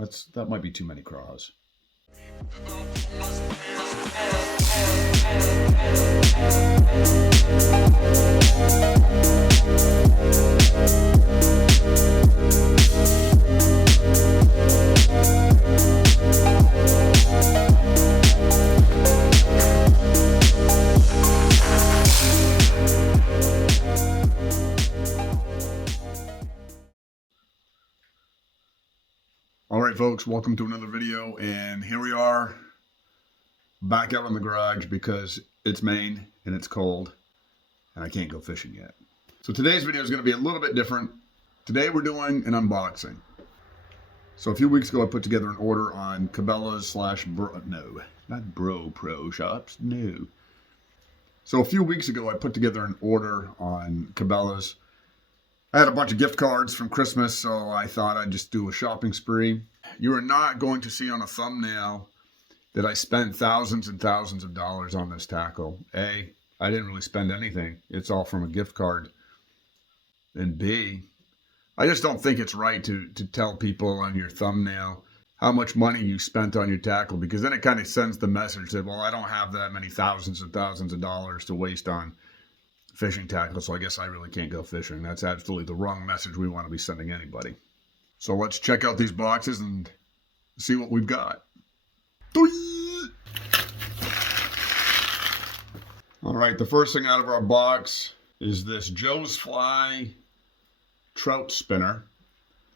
that might be too many craws. All right, folks, welcome to another video, and here we are back out in the garage because it's Maine and it's cold and I can't go fishing yet. So today's video is going to be a little bit different. Today we're doing an unboxing. So a few weeks ago I put together an order on Cabela's not Bro Pro Shops, no. So a few weeks ago I put together an order on Cabela's. I had a bunch of gift cards from Christmas, so I thought I'd just do a shopping spree. You are not going to see on a thumbnail that I spent thousands and thousands of dollars on this tackle. A, I didn't really spend anything. It's all from a gift card. And B, I just don't think it's right to tell people on your thumbnail how much money you spent on your tackle, because then it kind of sends the message that, well, I don't have that many thousands and thousands of dollars to waste on fishing tackle, so I guess I really can't go fishing. That's absolutely the wrong message we want to be sending anybody. So let's check out these boxes and see what we've got. All right, the first thing out of our box is this Joe's Fly trout spinner.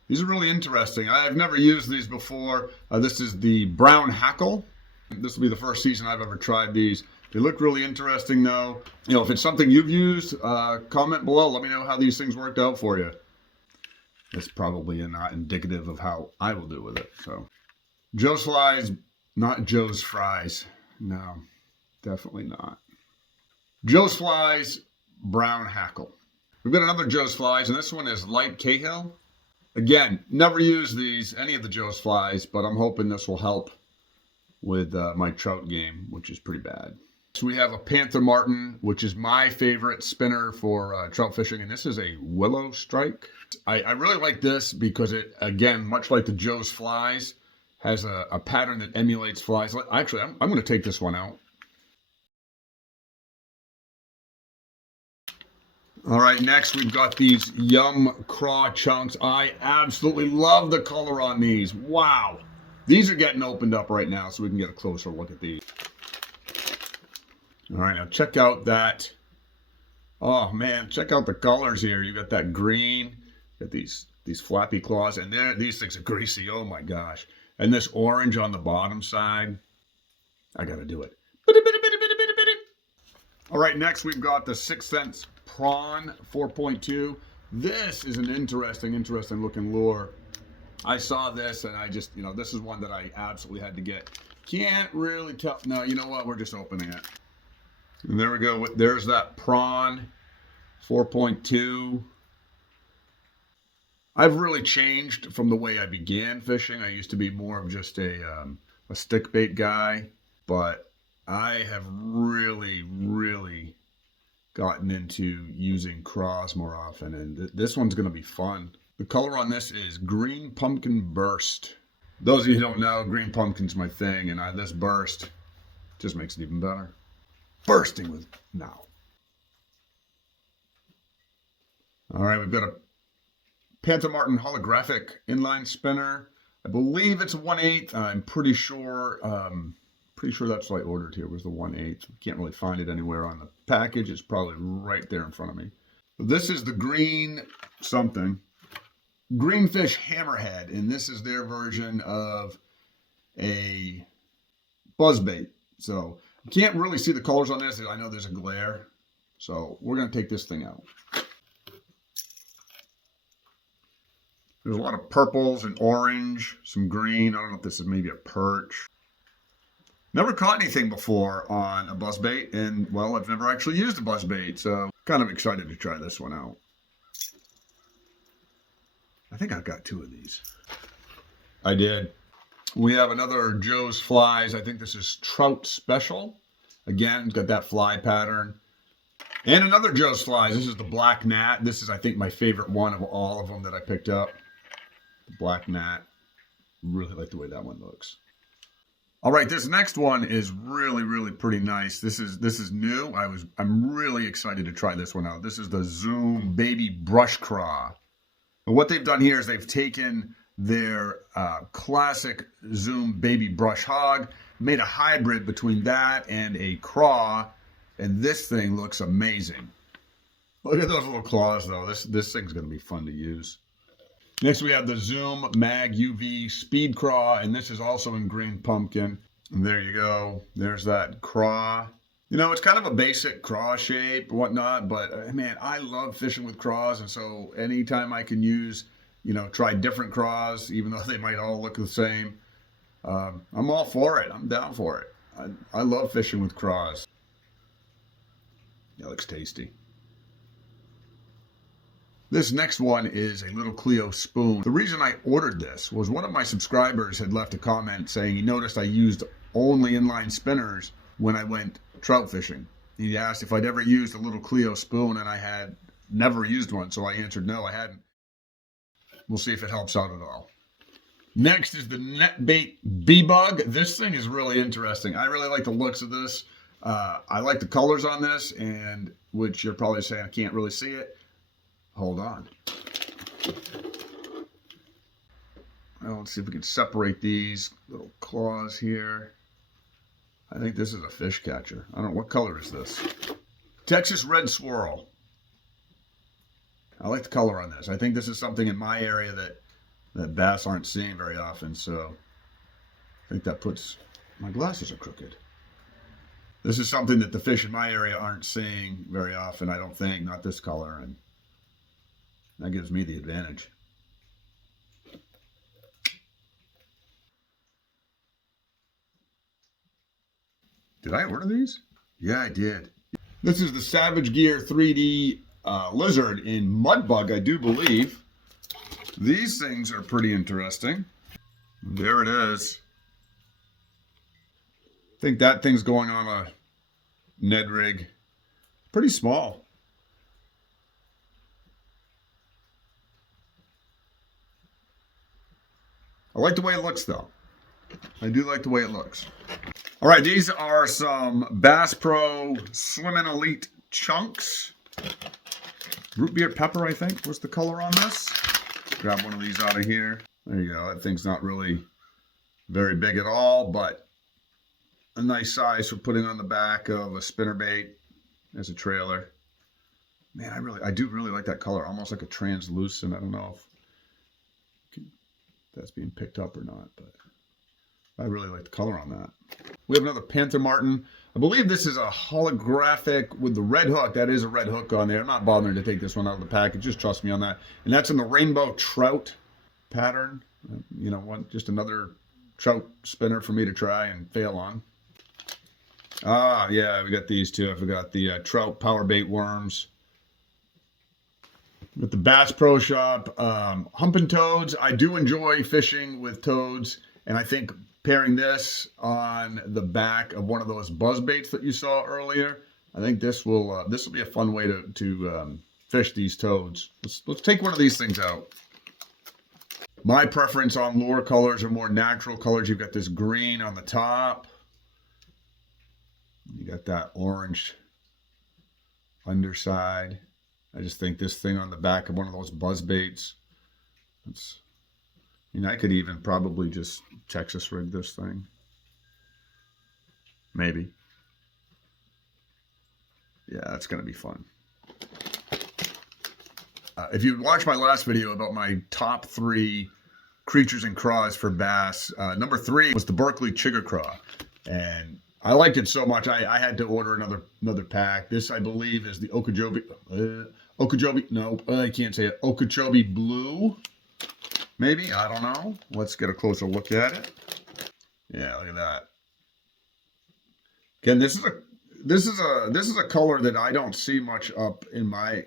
These are really interesting. I've never used these before. This is the brown hackle. This will be the first season I've ever tried these. They look really interesting though. You know, if it's something you've used, comment below. Let me know how these things worked out for you. It's probably not indicative of how I will do with it. So, Joe's Flies, not Joe's Fries. No, definitely not. Joe's Flies, brown hackle. We've got another Joe's Flies, and this one is light Cahill. Again, never used any of the Joe's Flies, but I'm hoping this will help with my trout game, which is pretty bad. So we have a Panther Martin, which is my favorite spinner for trout fishing, and this is a willow strike. I really like this because it, again, much like the Joe's Flies, has a pattern that emulates flies. Actually, I'm going to take this one out. All right, next we've got these Yum Craw Chunks. I absolutely love the color on these. Wow. These are getting opened up right now so we can get a closer look at these. All right, now check out that. Oh man, check out the colors here. You got that green, got these flappy claws, and these things are greasy. Oh my gosh. And this orange on the bottom side. I gotta do it. All right, next we've got the 6 cents prawn 4.2. This is an interesting looking lure. I saw this and I just, this is one that I absolutely had to get. Can't really tell. No, you know what? We're just opening it. And there we go. There's that prawn 4.2. I've really changed from the way I began fishing. I used to be more of just a stick bait guy, but I have really gotten into using craws more often, and this one's going to be fun. The color on this is Green Pumpkin Burst. Those of you who don't know, Green Pumpkin's my thing, and this burst just makes it even better. Bursting with now. All right, we've got a Panther Martin holographic inline spinner. I believe it's a 1/8. I'm pretty sure that's what I ordered here was the 1/8. Can't really find it anywhere on the package. It's probably right there in front of me. This is the green something. Greenfish Hammerhead, and this is their version of a buzzbait. So you can't really see the colors on this. I know there's a glare. So we're going to take this thing out. There's a lot of purples and orange, some green. I don't know if this is maybe a perch. Never caught anything before on a buzzbait, and well, I've never actually used a buzzbait, so kind of excited to try this one out. I think I've got 2 of these. I did. We have another Joe's Flies. I think this is Trout Special. Again, it's got that fly pattern. And another Joe's Flies. This is the Black Gnat. This is, I think, my favorite one of all of them that I picked up. The Black Gnat. really like the way that one looks. All right, this next one is really pretty nice. This is new. I'm really excited to try this one out. This is the Zoom Baby Brush Craw. And what they've done here is they've taken their classic Zoom Baby Brush Hog, made a hybrid between that and a craw, and this thing looks amazing. Look at those little claws, though. This thing's going to be fun to use. Next, we have the Zoom Mag UV Speed Craw, and this is also in green pumpkin. And there you go. There's that craw. You know, it's kind of a basic craw shape and whatnot, but man, I love fishing with craws, and so anytime I can use, try different craws, even though they might all look the same, I'm all for it. I'm down for it. I love fishing with craws. It looks tasty. This next one is a little Cleo spoon. The reason I ordered this was one of my subscribers had left a comment saying he noticed I used only inline spinners when I went trout fishing. He asked if I'd ever used a little Cleo spoon, and I had never used one, so I answered no, I hadn't. We'll see if it helps out at all. Next is the Netbait Bee-Bug. This thing is really interesting. I really like the looks of this. I like the colors on this, and which you're probably saying I can't really see it. Hold on. Well, let's see if we can separate these little claws here. I think this is a fish catcher. I don't know, what color is this? Texas Red Swirl. I like the color on this. I think this is something in my area that bass aren't seeing very often, so I think that puts... My glasses are crooked. This is something that the fish in my area aren't seeing very often, I don't think. Not this color, and that gives me the advantage. Did I order these? Yeah, I did. This is the Savage Gear 3D Lizard in Mudbug, I do believe. These things are pretty interesting. There it is. I think that thing's going on a Ned rig. Pretty small. I like the way it looks, though. I do like the way it looks. All right, these are some Bass Pro Swimming Elite chunks. Root beer pepper, I think, was the color on this. Grab one of these out of here. There you go. That thing's not really very big at all, but a nice size for putting on the back of a spinnerbait as a trailer. Man, I do really like that color. Almost like a translucent. I don't know if that's being picked up or not, but I really like the color on that. We have another Panther Martin. I believe this is a holographic with the red hook. That is a red hook on there. I'm not bothering to take this one out of the package. Just trust me on that. And that's in the rainbow trout pattern. Just another trout spinner for me to try and fail on. Ah, yeah, we got these two. I forgot the trout power bait worms. With the Bass Pro Shop, humping toads. I do enjoy fishing with toads, and I think pairing this on the back of one of those buzz baits that you saw earlier, I think this will be a fun way to fish these toads. Let's take one of these things out. My preference on lure colors are more natural colors. You've got this green on the top. You got that orange underside. I just think this thing on the back of one of those buzz baits, I could even probably just Texas rig this thing. Maybe. Yeah, that's going to be fun. If you watched my last video about my top 3 creatures and craws for bass, number 3 was the Berkeley Chigger Craw. And I liked it so much, I had to order another pack. This, I believe, is the Okeechobee, no, I can't say it. Okeechobee Blue, maybe, I don't know. Let's get a closer look at it. Yeah, look at that. Again, this is a color that I don't see much up in my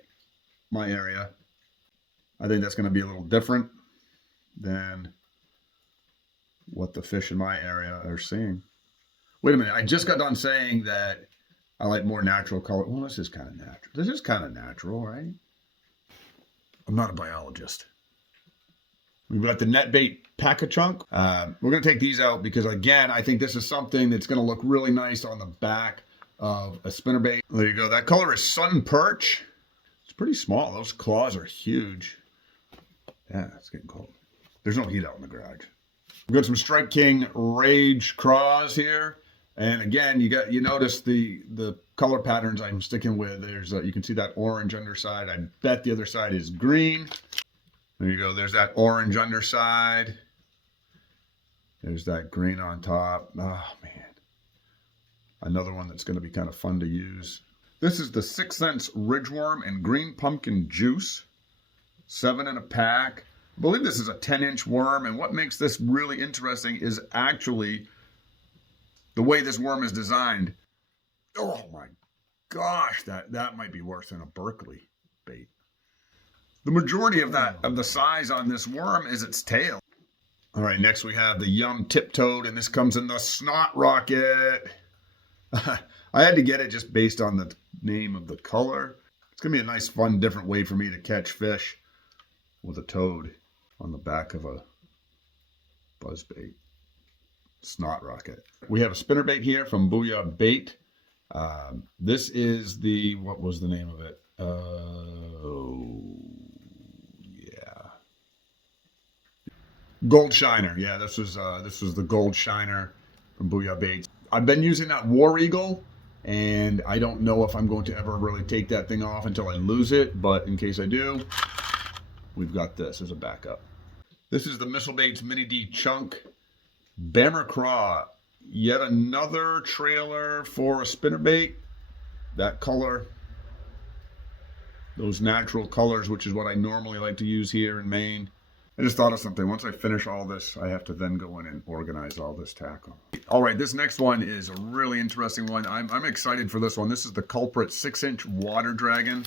area. I think that's going to be a little different than what the fish in my area are seeing. Wait a minute, I just got done saying that I like more natural color. Well, this is kind of natural. This is kind of natural, right? I'm not a biologist. We've got the net bait pack-a-chunk. We're going to take these out because, again, I think this is something that's going to look really nice on the back of a spinnerbait. There you go. That color is Sun Perch. It's pretty small. Those claws are huge. Yeah, it's getting cold. There's no heat out in the garage. We've got some Strike King Rage craws here. And again, you notice the color patterns I'm sticking with. There's you can see that orange underside. I bet the other side is green. There you go. There's that orange underside. There's that green on top. Oh, man. Another one that's going to be kind of fun to use. This is the 6th Sense Ridgeworm and Green Pumpkin Juice. 7 in a pack. I believe this is a 10-inch worm. And what makes this really interesting is actually the way this worm is designed. Oh, my gosh. That might be worse than a Berkeley bait. The majority of the size on this worm is its tail. All right, next we have the Yum Tip-Toed, and this comes in the Snot Rocket. I had to get it just based on the name of the color. It's going to be a nice, fun, different way for me to catch fish with a toad on the back of a buzzbait. Snot Rocket. We have a spinnerbait here from Booyah Bait. This is the, what was the name of it? Gold Shiner. Yeah, this was the Gold Shiner from Booyah Baits. I've been using that War Eagle, and I don't know if I'm going to ever really take that thing off until I lose it, but in case I do, we've got this as a backup. This is the Missile Baits Mini D Chunk Bammer Craw. Yet another trailer for a spinnerbait. That color, those natural colors, which is what I normally like to use here in Maine. I just thought of something. Once I finish all this, I have to then go in and organize all this tackle. All right, this next one is a really interesting one. I'm excited for this one. This is the Culprit 6-inch Water Dragon.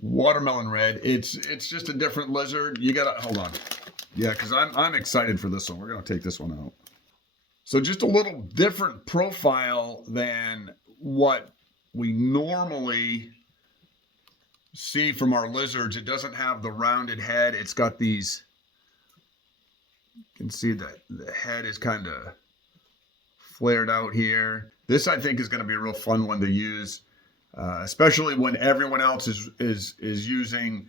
Watermelon red. It's just a different lizard. You gotta, hold on. Yeah, because I'm excited for this one. We're gonna take this one out. So just a little different profile than what we normally see from our lizards. It doesn't have the rounded head. It's got these, you can see that the head is kind of flared out here. This, I think, is going to be a real fun one to use, especially when everyone else is using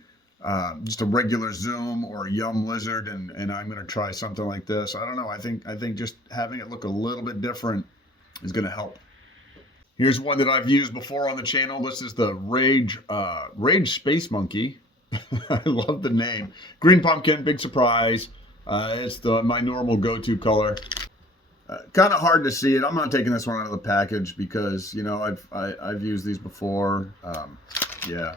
just a regular Zoom or a Yum lizard, and I'm going to try something like this. I don't know. I think just having it look a little bit different is going to help. Here's one that I've used before on the channel. This is the Rage Space Monkey. I love the name. Green pumpkin, big surprise. It's my normal go-to color. Kind of hard to see it. I'm not taking this one out of the package because, you know, I've used these before. Yeah.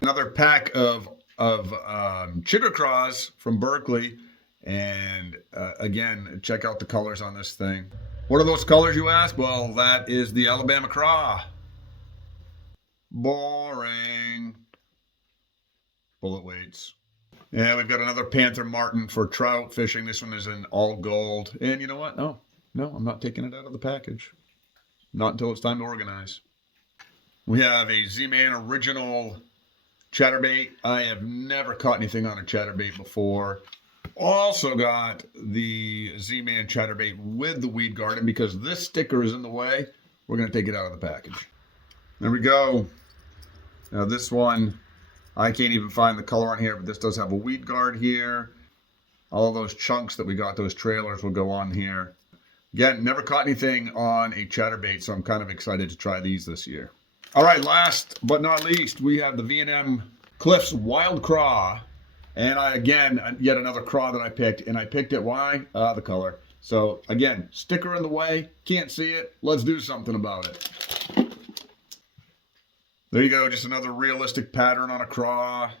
Another pack of Chigger Craws from Berkeley. And again, check out the colors on this thing. What are those colors, you ask? Well, that is the Alabama Craw. Boring. Bullet weights. Yeah, we've got another Panther Martin for trout fishing. This one is in all gold. And you know what? No, I'm not taking it out of the package. Not until it's time to organize. We have a Z-Man original chatterbait. I have never caught anything on a chatterbait before. Also got the Z-Man chatterbait with the weed guard, and because this sticker is in the way, we're going to take it out of the package. There we go. Now this one, I can't even find the color on here, but this does have a weed guard here. All those chunks that we got, those trailers, will go on here. Again, never caught anything on a chatterbait, so I'm kind of excited to try these this year. All right, last but not least, we have the V&M Cliffs Wild Craw. And yet another craw that I picked. And I picked it, why? The color. So, again, sticker in the way. Can't see it. Let's do something about it. There you go. Just another realistic pattern on a craw. I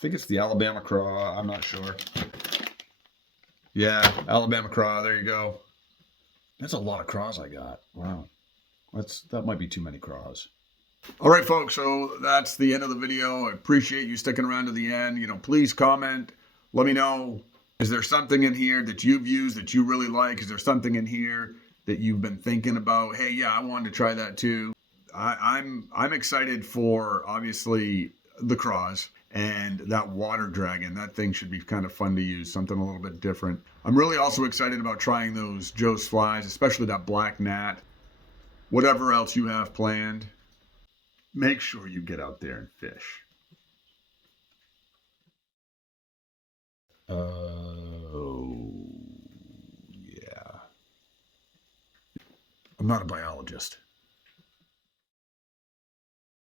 think it's the Alabama craw. I'm not sure. Yeah, Alabama craw. There you go. That's a lot of craws I got. Wow. That might be too many craws. All right, folks, so that's the end of the video. I appreciate you sticking around to the end. You know, please comment. Let me know, is there something in here that you've used that you really like? Is there something in here that you've been thinking about? Hey, yeah, I wanted to try that too. I'm excited for, obviously, the craws. And that water dragon, that thing should be kind of fun to use, something a little bit different. I'm really also excited about trying those Joe's flies, especially that black gnat. Whatever else you have planned, make sure you get out there and fish. Oh, yeah. I'm not a biologist.